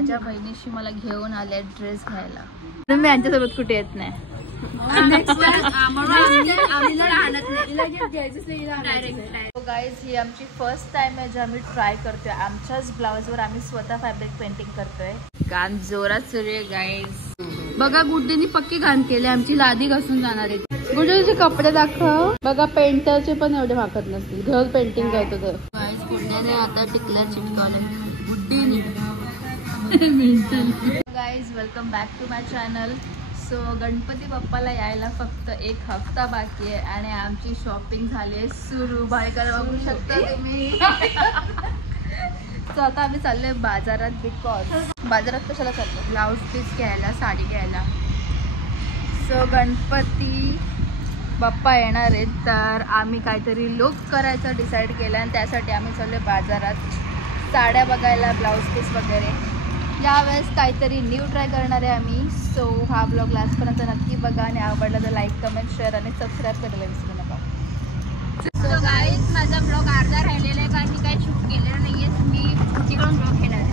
माझ्या बहिणीशी मला घेऊन आले ड्रेस घ्यायला. तर मी यांच्यासोबत कुठे येत नाही. गाईज ही आमची फर्स्ट टाइम आहे जे आम्ही ट्राय करतोय. आमच्याच ब्लाउजवर आम्ही स्वतः फॅब्रिक पेंटिंग करतोय. गाण जोरात सुरू आहे गाईज. बघा गुड्डीनी पक्की घाण केली. आमची लादी घासून जाणार आहे. गुड्डीचे कपडे दाखव. बघा पेंटरचे पण एवढे भाकत नसतील. घर पेंटिंग करतो तर गाईज गुड्डीने आता टिकलर चिटकावलंय. गुड्डीने guys welcome back to my channel. So Ganpati बाप्पाला यायला फक्त एक हफ्ता बाकी आहे आणि आमची शॉपिंग झाली आहे सुरू. बायकाला बघू शकता तुम्ही. सो आता आम्ही चाललोय बाजारात. बिकॉज बाजारात कशाला चाललो? ब्लाऊज पीस घ्यायला, साडी घ्यायला. सो गणपती बाप्पा येणार आहेत तर आम्ही काहीतरी लुक करायचं डिसाईड केलं आणि त्यासाठी आम्ही चाललोय बाजारात साड्या बघायला, ब्लाऊज पीस वगैरे. यावेळेस काहीतरी न्यू ट्राय करणार आहे आम्ही. सो हा ब्लॉग लास्टपर्यंत नक्की बघा आणि आवडला तर लाईक, कमेंट, शेअर आणि सबस्क्राईब करायला विसरू नका. सो गाईज माझा ब्लॉग अर्धा राहिलेला आहे कारण मी काही शूट केलेलं नाही आहे. मी तिकडून ब्लॉग घेणार आहे.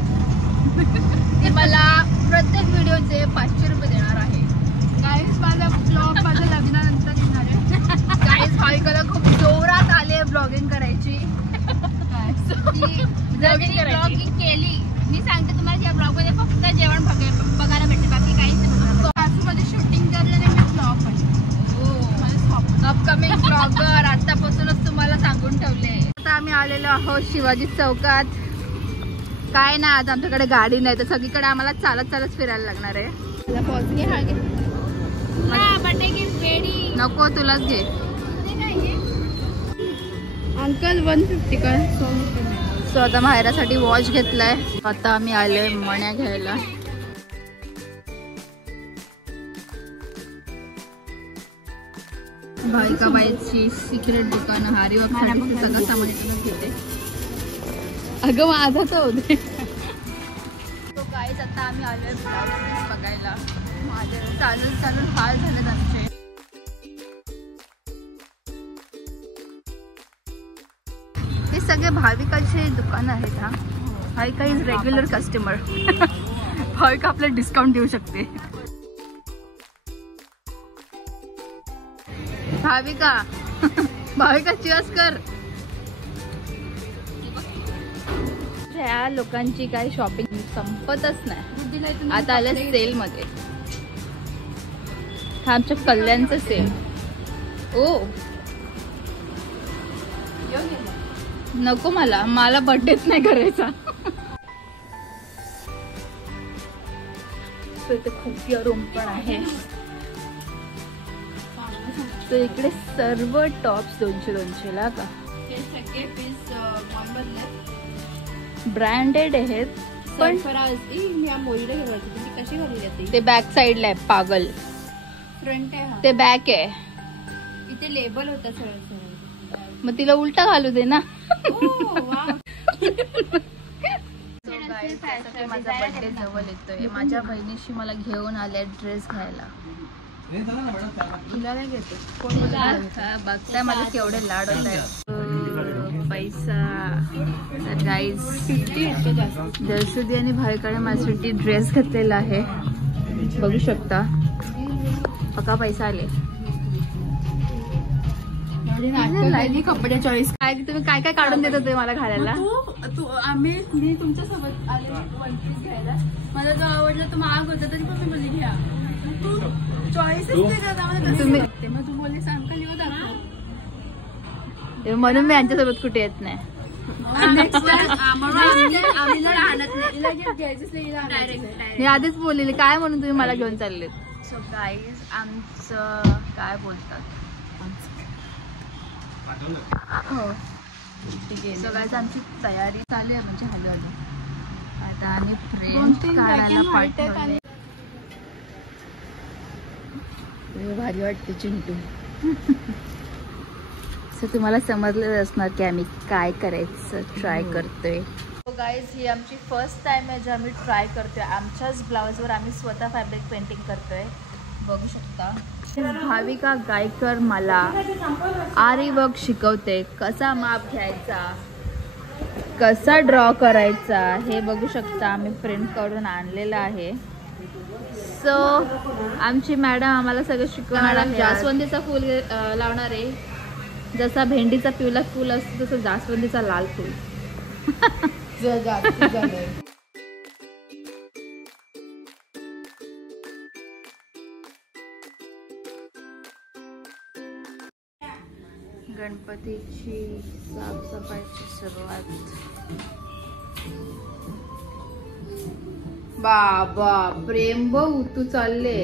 ते मला प्रत्येक व्हिडिओचे 500 रुपये देणार आहे. गाईज माझा ब्लॉग माझ्या लग्नानंतर येणार आहे. गाईज भाविकाला खूप जोरात आली आहे ब्लॉगिंग करायची. ब्लॉगिंग केली मी सांगते तुम्हाला या ब्लॉग मध्ये फक्त जेवण बघायला भेटते, बाकी काहीच नाही. मध्ये शूटिंग करलेलं मी ब्लॉग पण अपकमिंग ब्लॉगर आतापासूनच तुम्हाला सांगून ठेवले. आता आम्ही आलेलो आहोत शिवाजी चौकात. काय ना आज आमच्याकडे गाडी नाही तर सगळीकडे आम्हाला चालत चालत फिरायला लागणार आहे. नको तुलाच घे. अंकल 150 का. सो आता माहेरासाठी वॉच घेतलाय. आता आम्ही आलोय मण्या घ्यायला. भाईकाबाईची सिक्रेट दुकान हारी वगैरे सगळं सामान घेते. अगं माझा तर होते. तो गाईज आता आम्ही आलोय ब्लाऊज पीस बघायला. माझे चालून चालून हाल झालेत आमचे. हे सगळे भाविकाचे दुकान आहेत. हा Bhavika is regular customer. Bhavika आपल्याला डिस्काउंट देऊ शकते. भाविका चिअर्स कर. ह्या लोकांची काही शॉपिंग संपतच नाही. आता आल्या सेल मध्ये. हा आमच्या कल्याणचं सेल. ओ नको मला बर्थडेच नाही करायचा. इथे खूप रूम पण आहे. तर इकडे सर्व टॉप्स 200 ला का ब्रँडेड आहेत. पण ते बॅक साइडला आहे. पागल फ्रंट आहे ते बॅक आहे. इथे लेबल होता सरळ. मग तिला उलटा घालू दे ना. माझा बर्थडे जवळ येतोय. माझ्या बहिणीशी मला घेऊन आले ड्रेस घ्यायला. तुला नाही घेते बघताय माझे केवढे लाड होत आहेत. पैसा तर गाईज जयसुदी आणि भाईकडे माझ्यासाठी ड्रेस घेतलेला आहे. बघू शकता बघा पैसा आले. कपडे चॉईस काय तुम्ही काय काय काढून देत होते मला घालायला. मी तुमच्यासोबत आले वन पीस घ्यायला. मला जो आवडला तो महाग होता तरी पण मी बोलली घ्या. तू चॉईसच नाही करत. तुम्ही मग तू बोलले सांग का लिहू दाखव. म्हणून मी यांच्यासोबत कुठे येत नाही. मी आधीच बोललेली काय म्हणून तुम्ही मला घेऊन चालले. सो गाईज आमचं काय बोलतात सो गाईज आमची तयारी चालू आहे म्हणजे हलवायला. आता आम्ही फ्रेंड काढायला पाठवले. भारी वाटते चिंटू. सो तुम्हाला समजलं असणार की आम्ही काय करायचं ट्राय करतोय. सो गाईज ही आमची फर्स्ट टाइम आहे जे आम्ही ट्राय करतोय. आमच्याच ब्लाउजवर आम्ही स्वतः फॅब्रिक पेंटिंग करतोय. बघू शकता. भाविका गायकर मला आरी वर्क शिकवते कसा माप घ्यायचा. कसा ड्रॉ करायचा हे बघू शकता. आम्ही प्रिंट करून आणलेलं आहे. सो आमची मॅडम आम्हाला सगळं शिकवणार आहे. जास्वंदीचा फूल लावणार आहे. जसा भेंडीचा पिवळा फूल असतो तसं जास्वंदीचा लाल फूल. गणपतीची साफसफाईची सुरुवात. बाबा प्रेम भाऊ तू चालले.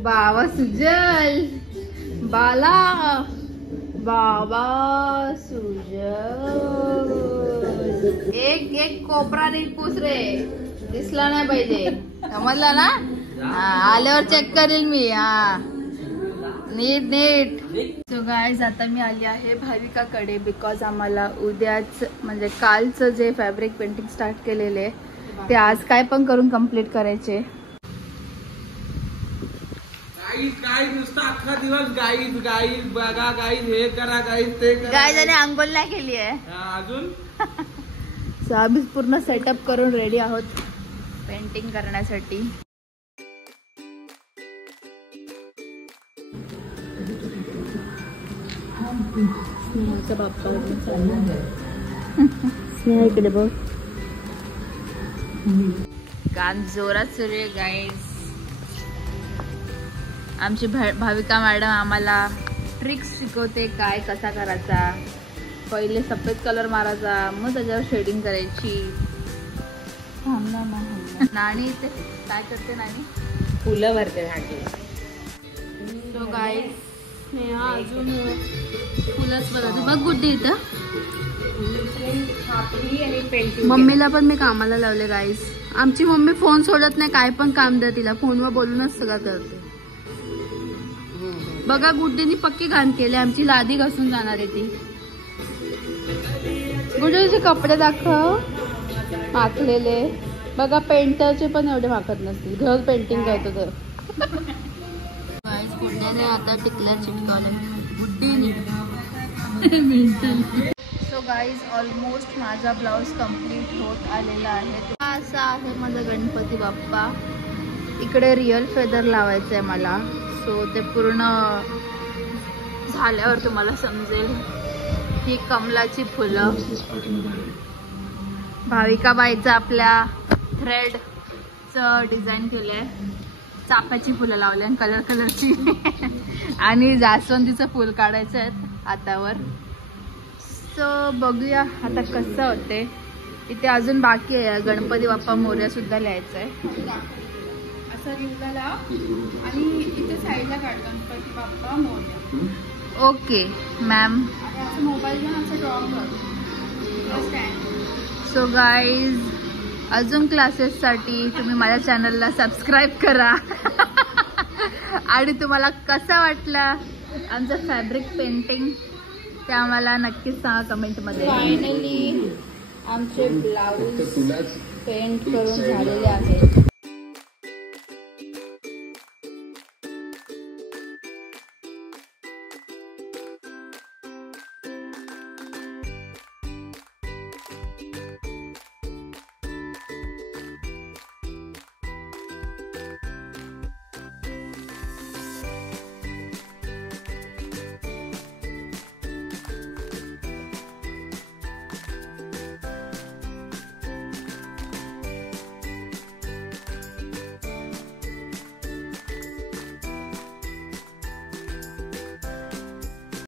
बाबा सुजल बाला बाबा सुजल. एक एक कोपरा नीट पुस रे, दिसला नाही पाहिजे. समजला ना? आल्यावर चेक करेल मी. हा नीट नीट. सो गाईज आता मी आली आहे भाविकाकडे बिकॉज आम्हाला उद्याच म्हणजे कालचं जे फॅब्रिक पेंटिंग स्टार्ट केलेले ते आज काय पण करून कंप्लीट करायचे. गाईज नुसता अख्खा दिवस गाईज गाईज बघा गाईज हे करा गाईज ते करा. गाईज आणि आंघोळ नाही केली आहे अजून. सो आम्ही पूर्ण सेटअप करून रेडी आहोत पेंटिंग करण्यासाठी. स्नेहाचा बाप्पा स्नेहा इकडे बघ. काम जोरात सुरू आहे गाईज. आमची भाविका मॅडम आम्हाला ट्रिक्स शिकवते काय कसा करायचा. पहिले सफेद कलर मारायचा, मग त्याच्यावर शेडिंग करायची. नाणी इथे काय करते? नाणी फुलं भरते. सो गाईज स्नेहा अजून फुलंच बनवते. बघ गुड्डी इथं. मम्मीला पण मी कामाला लावले गाईज. आमची मम्मी फोन सोडत नाही, काय पण काम द्या तिला फोनवर बोलूनच सगळं करते. बघा गुड्डीनी पक्की घाण केली. आमची लादी घासून जाणार आहे ती. गुड्डी तुझे कपडे दाखव माखलेले. बघा पेंटरचे पण एवढे माखत नसतील. घर पेंटिंग करतो तर. गुड्ड्याने आता टिकल्या चिटकावलं गुड्डीने. सो गाईज ऑलमोस्ट माझा ब्लाऊज कम्प्लीट होत आलेला आहे. हा असा आहे माझा गणपती बाप्पा. इकडे रिअल फेदर लावायचं आहे मला. सो ते पूर्ण झाल्यावर तुम्हाला समजेल. ही कमलाची फुलं भाविका बाईचं आपल्या थ्रेडचं डिझाईन केलंय. चाफ्याची फुलं लावली आणि कलर कलरची. आणि जास्वंदीचं फुल काढायचं आहे हातावर. सो बघूया आता कसं होते. इथे अजून बाकी आहे गणपती बाप्पा मोरया सुद्धा लिहायचं आहे. असं रिवला लाव आणि इथे साईडला काढ गणपती बाप्पा मोरया. Okay ma'am. असं मोबाईल घेऊन असं ड्रॉ कर. सो गाईज अजून क्लासेससाठी तुम्ही माझ्या चॅनलला सबस्क्राईब करा. आणि तुम्हाला कसं वाटलं आमचं फॅब्रिक पेंटिंग ते आम्हाला नक्कीच सांगा कमेंटमध्ये. फायनली आमचे ब्लाऊज पेंट करून झालेले आहेत.